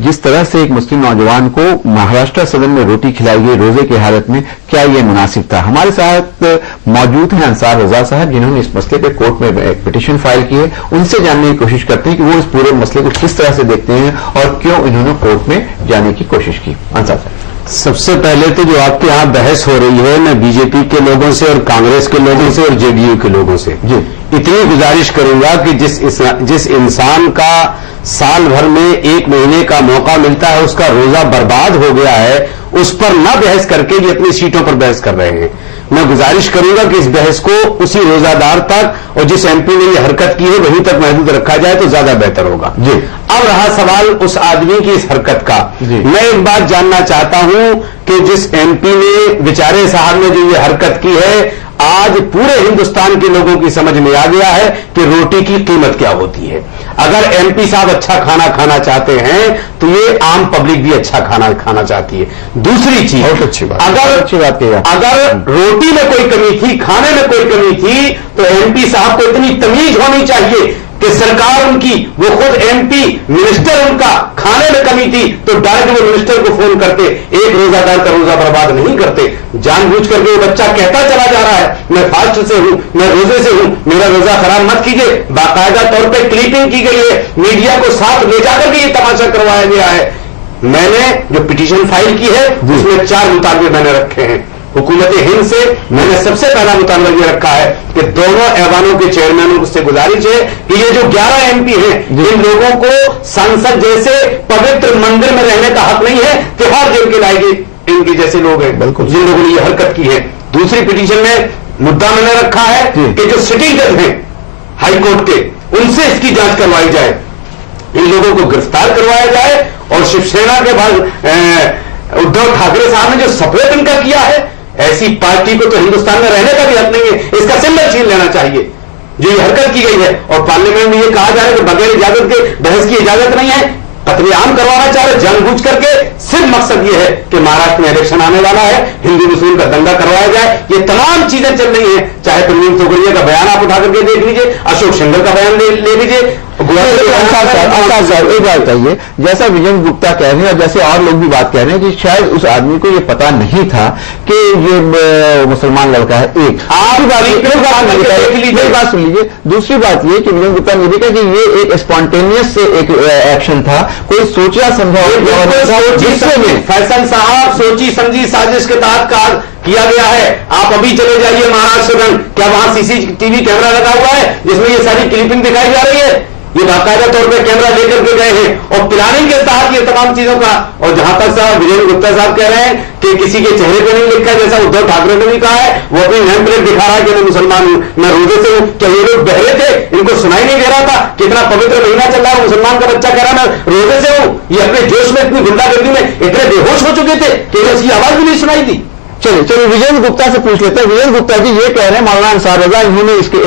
जिस तरह से एक मुस्लिम नौजवान को महाराष्ट्र सदन में रोटी खिलाई गई रोजे की हालत में, क्या ये मुनासिब था? हमारे साथ मौजूद हैं अंसार रजा साहब, जिन्होंने इस मसले पे कोर्ट में एक पिटीशन फाइल की है। उनसे जानने की कोशिश करते हैं कि वो इस पूरे मसले को किस तरह से देखते हैं और क्यों इन्होंने कोर्ट में जाने की कोशिश की। अंसार साहब, सबसे पहले तो जो आपके यहाँ बहस हो रही है, मैं बीजेपी के लोगों से और कांग्रेस के लोगों से और जेडीयू के लोगों से इतनी गुजारिश करूंगा कि जिस इंसान का साल भर में 1 महीने का मौका मिलता है, उसका रोजा बर्बाद हो गया है, उस पर न बहस करके ये अपनी सीटों पर बहस कर रहे हैं। मैं गुजारिश करूंगा कि इस बहस को उसी रोजादार तक और जिस एमपी ने ये हरकत की है वहीं तक महदूद रखा जाए तो ज्यादा बेहतर होगा। जी, अब रहा सवाल उस आदमी की इस हरकत का। मैं एक बात जानना चाहता हूं कि जिस एमपी ने, बेचारे साहब ने जो ये हरकत की है, आज पूरे हिंदुस्तान के लोगों की समझ में आ गया है कि रोटी की कीमत क्या होती है। अगर एमपी साहब अच्छा खाना खाना चाहते हैं तो ये आम पब्लिक भी अच्छा खाना खाना चाहती है। दूसरी चीज, बहुत अच्छी बात, अच्छी बात कही, अगर रोटी में कोई कमी थी, खाने में कोई कमी थी, तो एमपी साहब को इतनी तमीज होनी चाहिए कि सरकार उनकी, वो खुद एमपी मिनिस्टर, उनका खाने में कमी थी तो डायरेक्ट वो मिनिस्टर को फोन करते, एक रोजादार का रोजा बर्बाद नहीं करते। जानबूझ करके वो बच्चा कहता चला जा रहा है मैं फास्ट से हूं, मैं रोजे से हूं, मेरा रोजा खराब मत कीजिए। बाकायदा तौर पर क्लिपिंग की गई है, मीडिया को साथ ले जाकर के ये तमाशा करवाया गया है। मैंने जो पिटीशन फाइल की है उसमें 4 मुतालबे मैंने रखे हैं। हुकूमत हिंद से मैंने सबसे पहला मुतालबा ये रखा है कि दोनों ऐवानों के चेयरमैनों से गुजारिश है कि ये जो 11 एमपी हैं, इन लोगों को संसद जैसे पवित्र मंदिर में रहने का हक नहीं है, तिहाड़ जेल के लाएगी इनके जैसे लोग हैं जिन लोगों ने ये हरकत की है। दूसरी पिटीशन में मुद्दा मैंने रखा है कि जो सिटिंग जज हैं हाईकोर्ट के, उनसे इसकी जांच करवाई जाए, इन लोगों को गिरफ्तार करवाया जाए। और शिवसेना के बाद उद्धव ठाकरे साहब ने जो सपोर्ट इनका किया है, ऐसी पार्टी को तो हिंदुस्तान में रहने का भी हक नहीं है, इसका सिंबल छीन लेना चाहिए जो ये हरकत की गई है। और पार्लियामेंट में ये कहा जा रहा है कि बगैर इजाजत के बहस की इजाजत नहीं है, कत्लेआम करवाना चाह रहे जानबूझ करके। सिर्फ मकसद ये है कि महाराष्ट्र में इलेक्शन आने वाला है, हिंदू मुस्लिम का दंगा करवाया जाए। ये तमाम चीजें चल रही हैं, चाहे प्रवीण तोगड़िया का बयान आप उठा करके देख लीजिए, अशोक सिंघल का बयान ले लीजिए। एक बात बताइए, जैसा विजय गुप्ता कह रहे हैं और जैसे और लोग भी बात कह रहे हैं कि शायद उस आदमी को ये पता नहीं था कि ये मुसलमान लड़का है। एक बात सुन लीजिए। दूसरी बात ये कि विजय गुप्ता ने भी कहा कि ये एक स्पॉन्टेनियस एक एक्शन था, कोई सोचा समझा। जिसमें फैसल साहब सोची समझी साजिश के तहत किया गया है। आप अभी चले जाइए महाराष्ट्र सदन, क्या वहां सीसीटीवी कैमरा लगा हुआ है जिसमें ये सारी क्लिपिंग दिखाई जा रही है? ये बाकायदा तौर पर कैमरा लेकर के गए हैं और प्लानिंग के साथ ये तमाम चीजों का। और जहां तक साहब विजय गुप्ता साहब कह रहे हैं कि किसी के चेहरे पर नहीं लिखा, जैसा उद्धव ठाकरे ने भी कहा है, वो अपनी नेम प्लेट दिखा रहा है कि मैं मुसलमान हूं, मैं रोजे से हूं। क्या ये लोग बहरे थे, इनको सुनाई नहीं दे रहा था? कितना पवित्र महीना चल रहा है, मुसलमान का बच्चा कह रहा है मैं रोजे से हूं। ये अपने जोश में, इतनी गुंडागर्दी में इतने बेहोश हो चुके थे कि उसकी आवाज भी नहीं सुनाई दी। चलिए विजय गुप्ता से पूछ लेते हैं। विजय गुप्ता जी ये कह रहे हैं, मौलाना अंसार रजा, इन्होंने इसके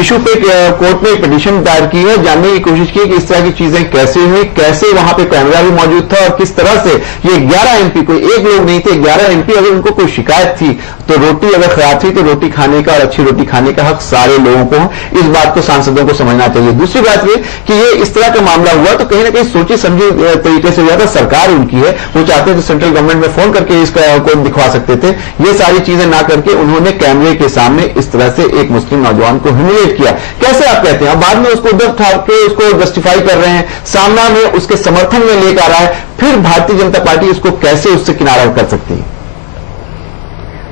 इशू पे कोर्ट में पिटीशन दायर की है, जानने की कोशिश की कि इस तरह की चीजें कैसे हुई, कैसे वहां पे कैमरा भी मौजूद था और किस तरह से ये 11 एमपी, कोई एक लोग नहीं थे, 11 एमपी, अगर उनको कोई शिकायत थी तो रोटी अगर खराब थी तो रोटी खाने का और अच्छी रोटी खाने का हक सारे लोगों को, इस बात को सांसदों को समझना चाहिए। दूसरी बात ये कि ये इस तरह का मामला हुआ तो कहीं ना कहीं सोची समझी तरीके से हुआ था। सरकार उनकी है, वो चाहते थे सेंट्रल गवर्नमेंट में फोन करके इसका को दिखवा सकते थे। ये सारी चीजें ना करके उन्होंने कैमरे के सामने इस तरह से एक मुस्लिम नौजवान को ह्यूमिलिएट किया। कैसे आप कहते हैं? बाद में उसको उद्धव ठाकरे उसको जस्टिफाई कर रहे हैं, सामना में उसके समर्थन में लेकर आ रहा है, फिर भारतीय जनता पार्टी उसको कैसे उससे किनारा कर सकती है?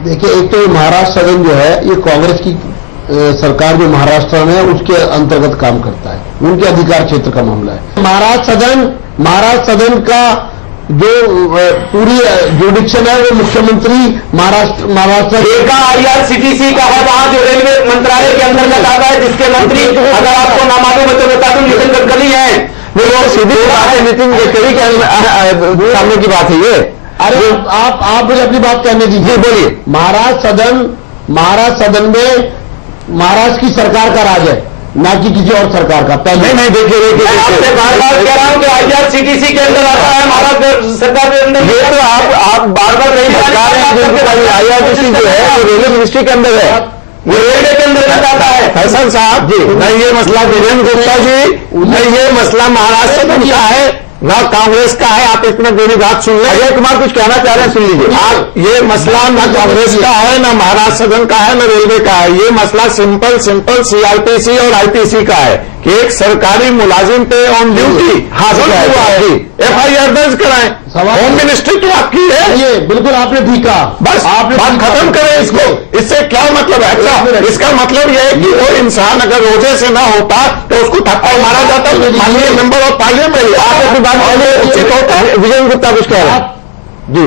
देखिए, एक तो महाराष्ट्र सदन जो है ये कांग्रेस की सरकार जो महाराष्ट्र में है उसके अंतर्गत काम करता है, उनके अधिकार क्षेत्र का मामला है। महाराष्ट्र सदन का जो पूरी जुडिक्शन है वो मुख्यमंत्री महाराष्ट्र का IRCTC का है, वहां जो रेलवे मंत्रालय के अंतर्गत आता है, जिसके मंत्री अगर आपको ना मालूम है तो बता दूं नितिन गडकरी है। वो सीधी बात है, नितिन गडकरी के सामने की बात है ये। अरे आप मुझे अपनी बात कहने दीजिए। बोलिए। महाराष्ट्र सदन में महाराष्ट्र की सरकार का राज है, ना कि किसी और सरकार का। पहले नहीं देखिए आपसे बार-बार कह रहा हूं कि IRCTC के अंदर आता है, महाराष्ट्र सरकार के अंदर। ये तो आप बार-बार नहीं बता रहे हैं। IRCTC जो है वो रेलवे मिनिस्ट्री के अंदर है, वो रेलवे के अंदर आता है। फैसल साहब जी, नहीं ये मसला विजय गुप्ता जी, नहीं ये मसला महाराष्ट्र सदन का है, ना कांग्रेस का है। आप इसमें मेरी बात सुन लें। अजय कुमार कुछ कहना चाह रहे हैं, सुन लीजिए। आप ये मसला ना कांग्रेस का है, ना महाराष्ट्र सदन का है, ना रेलवे का है। ये मसला सिंपल सीआरपीसी और आईपीसी का है कि एक सरकारी मुलाजिम पे ऑन ड्यूटी हासिल हुआ है, एफआईआर दर्ज कराएं। होम मिनिस्ट्री तो आपकी है। ये बिल्कुल आपने ठीक कहा। बस आपने बात खत्म करें इसको। इससे क्या मतलब है? अच्छा, इसका मतलब यह है कि वो इंसान अगर रोजे से ना होता तो उसको थप्पड़ मारा जाता, माननीय मेंबर ऑफ पार्लियामेंट। आप अपनी बात उचित होता है। विजय गुप्ता कुछ कह रहे हैं जी,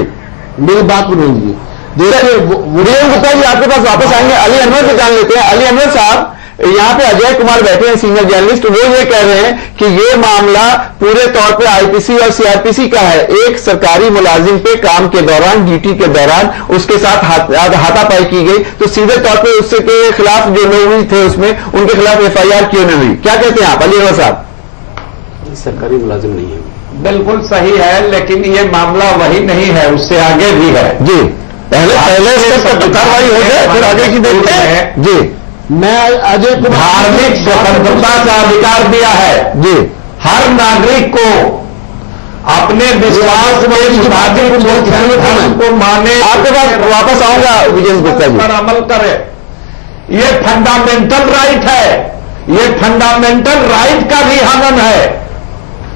मेरी बात को बोल दीजिए। देखिए विजय गुप्ता जी आपके पास वापस आएंगे। अली अनवर से जान लेते हैं। अली अनवर साहब, यहाँ पे अजय कुमार बैठे हैं, सीनियर जर्नलिस्ट। वो ये कह रहे हैं कि ये मामला पूरे तौर पे आईपीसी और सीआरपीसी का है। एक सरकारी मुलाजिम पे काम के दौरान, ड्यूटी के दौरान उसके साथ हाथापाई की गई, तो सीधे तौर पे उसके खिलाफ जो लोग थे उसमें उनके खिलाफ एफआईआर क्यों नहीं हुई? क्या कहते हैं आप अली अनवर साहब? सरकारी मुलाजिम नहीं है। बिल्कुल सही है, लेकिन ये मामला वही नहीं है, उससे आगे भी है जी। पहले स्तर पर कार्रवाई हो जाए, फिर आगे की देखते हैं। जी, मैं अजय कुमार धार्मिक स्वतंत्रता का अधिकार दिया है जी, हर नागरिक को अपने विश्वास में धर्म को माने। आपके पास वापस आऊंगा विजय गुप्ता जी। पर अमल करे, ये फंडामेंटल राइट है। ये फंडामेंटल राइट का भी हनन है।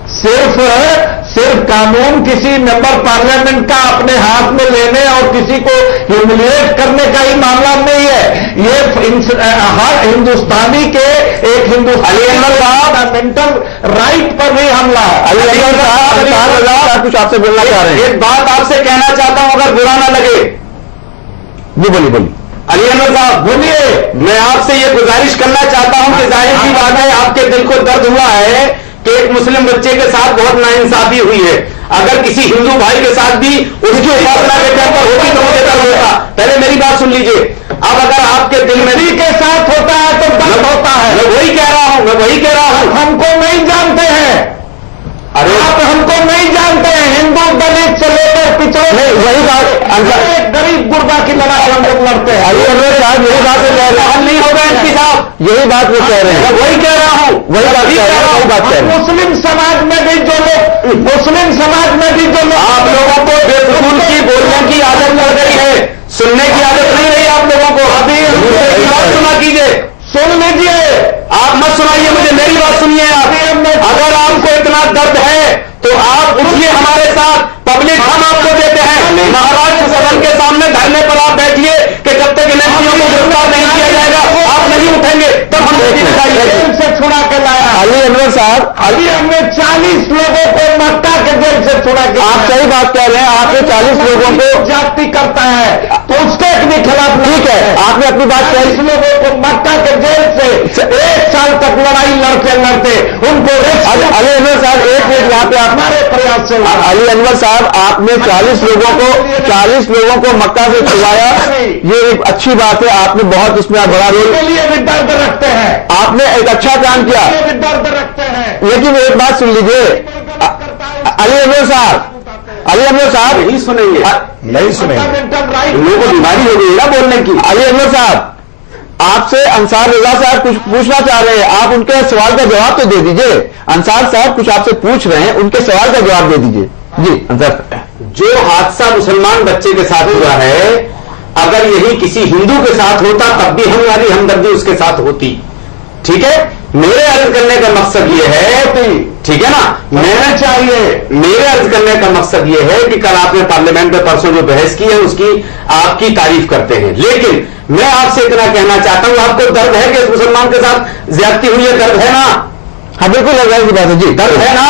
सिर्फ कानून किसी मेंबर पार्लियामेंट का अपने हाथ में लेने और किसी को ह्यूमिलिएट करने का ही मामला नहीं है। ये हर हिंदुस्तानी के एक फंडामेंटल राइट पर भी हमला है। अली अनवर साहब कुछ आपसे बोलना चाह रहे हैं। एक बात आपसे कहना चाहता हूं, अगर बुरा ना लगे। जी बोलिए बोलिए। अली अनवर साहब बोलिए। मैं आपसे ये गुजारिश करना चाहता हूं कि जाहिर सी बात है आपके दिल को दर्द हुआ है कि एक मुस्लिम बच्चे के साथ बहुत नाइंसाफी हुई है। अगर किसी हिंदू भाई के साथ भी उसकी उपासना के टाइम पर होती तो मुझे दर्द होता। पहले मेरी बात सुन लीजिए। अब अगर आपके दिल में भी के साथ होता है तो दर्द होता है। मैं वही कह रहा हूं। हमको नहीं जानते हैं। अरे आप हमको नहीं जानते हैं। हिंदू दलित से लेकर पिछड़े वही बात गरीब गुरबा की लड़ाई हम लोग लड़ते हैं। अली अनवर साहब यही बात वो कह रहे हैं। हल नहीं होगा एमपी साहब, यही बात वो कह रहे हैं। मैं वही कह रहा हूं। वही बात कह रहे हैं। मुस्लिम समाज में भी जो लोग आप लोगों को बेफजूल की बोलने की आदत लग गई है, सुनने की आदत नहीं रही आप लोगों को। अभी दूसरे की बात सुना कीजिए, सुन लीजिए। आप मत सुनाइए मुझे, मेरी बात सुनिए आप। अगर आपको इतना दर्द है तो आप उठिए हमारे साथ। पब्लिक हम आपको देते हैं। महाराष्ट्र सदन के सामने धरने पर आप बैठिए कि जब तक इन एमपीओ को गिरफ्तार नहीं किया जाएगा आप नहीं उठेंगे, तब हम जेल से छुड़ा के लाया। अली अनवर साहब, अभी हमने 40 लोगों को मक्का के जेल से छुड़ा के आप सही बात कह रहे हैं। आपने 40 लोगों को जाति करता है तो उसके भी खिलाफ ठीक है, आपने अपनी बात 40 कही। लोगों को मक्का के जेल से 1 साल तक लड़ाई लड़ते उनको अली अनवर साहब एक मिनट यहाँ पे आप हमारे प्रयास से अली अनवर साहब आपने 40 लोगों को मक्का से छुड़ाया, ये एक अच्छी बात है। आपने बहुत उसमें बड़ा रोल, के लिए भी दर्द रखते हैं। आपने एक अच्छा काम किया। भी दर्द रखते हैं। लेकिन एक बात सुन लीजिए अली अनवर साहब नहीं सुनेंगे, नहीं सुनेंगे। लोगों को बीमारी हो गई ना बोलने की। अली अनवर साहब, आपसे अंसार रजा साहब कुछ पूछना चाह रहे हैं। आप उनके सवाल का जवाब तो दे दीजिए। अंसार साहब कुछ आपसे पूछ रहे हैं, उनके सवाल का जवाब दे दीजिए। जी अंसार। जो हादसा मुसलमान बच्चे के साथ हुआ है, अगर यही किसी हिंदू के साथ होता तब भी हमारी हमदर्दी उसके साथ होती। ठीक है, मेरे अर्ज करने का मकसद यह है, ठीक है ना, मेरे अर्ज करने का मकसद यह है कि कल आपने पार्लियामेंट में परसों जो बहस की है उसकी आपकी तारीफ करते हैं, लेकिन मैं आपसे इतना कहना चाहता हूं, आपको दर्द है कि इस मुसलमान के साथ ज्यादती हुई है? दर्द है ना? हाँ बिल्कुल लग की बात है जी, दर्द है ना?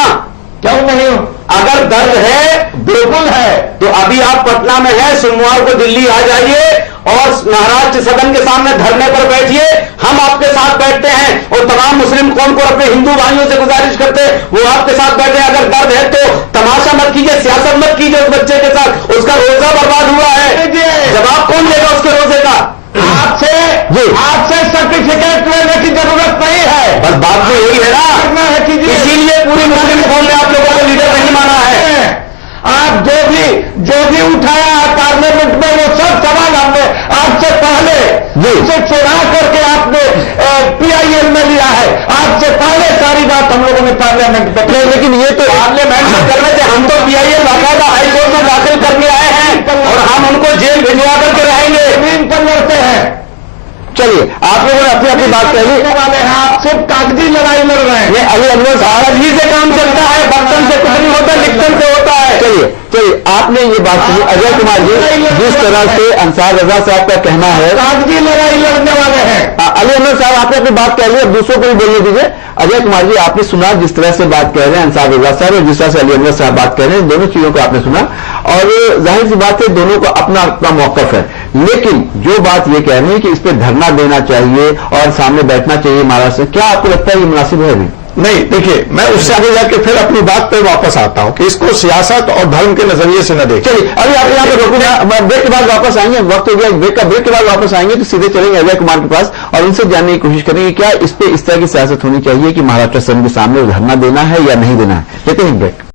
क्यों नहीं? अगर दर्द है, बिल्कुल है। तो अभी आप पटना में हैं, सोमवार को दिल्ली आ जाइए और महाराष्ट्र सदन के सामने धरने पर बैठिए। हम आपके साथ बैठते हैं और तमाम मुस्लिम कौम को अपने हिंदू भाइयों से गुजारिश करते हैं वो आपके साथ बैठे। अगर दर्द है तो तमाशा मत कीजिए, सियासत मत कीजिए उस बच्चे के साथ। उसका रोजा बर्बाद हुआ है, जवाब कौन देगा उसके रोजे का? आपसे सर्टिफिकेट लेने की जरूरत नहीं है। बस बात तो यही है ना, इसीलिए पूरी मुस्लिम कौम ने आप लोगों को लीडर नहीं माना है। आप जो भी उठाया पार्लियामेंट में वो सब सवाल हमने आपसे पहले से चुरा करके आपने PIL में लिया है। आपसे पहले सारी बात हम लोगों ने पार्लियामेंट में की। लेकिन ये तो पार्लियामेंट में कर रहे थे, हम तो PIL बाकायदा हाईकोर्ट में दाखिल करके आए हैं और हम उनको जेल भिजवा करके रहेंगे। जमीन पर लड़ते हैं। चलिए, आप लोगों ने अपनी अपनी बात कह ली। वाले हैं, आप सिर्फ कागजी लड़ाई लड़ रहे हैं। ये अली अनवर साहब ही से काम चलता है, बर्तन से कुछ नहीं होता, लिखतन से होता है। चलिए आपने ये बात कही अजय कुमार जी, जिस तरह से अंसार रजा साहब का कहना है कागजी लड़ाई लड़ने वाले हैं। अली अनवर साहब आपने अपनी बात कह ली, अब दूसरों को भी बोलने दीजिए। अजय कुमार जी, आपने सुना जिस तरह से बात कह रहे हैं अंसार रजा साहब और जिस तरह से अली अनवर साहब बात कह रहे हैं, दोनों चीजों को आपने सुना और जाहिर सी बात है दोनों को अपना अपना मौकफ है। लेकिन जो बात ये कह रहे हैं कि इस पर धरना देना चाहिए और सामने बैठना चाहिए महाराष्ट्र, क्या आपको लगता है ये मुनासिब है अभी? नहीं, देखिए, मैं उससे आगे जाके फिर अपनी बात पे वापस आता हूं कि इसको सियासत और धर्म के नजरिए से न देखें। चलिए, अभी आप यहाँ पे रोकूंगा, ब्रेक के बाद वापस आएंगे, वक्त हो गया ब्रेक के बाद वापस आएंगे तो सीधे चलेंगे अजय कुमार के पास और उनसे जानने की कोशिश करेंगे क्या इस पे इस तरह की सियासत होनी चाहिए कि महाराष्ट्र सदन के सामने धरना देना है या नहीं देना है। लेते हैं ब्रेक।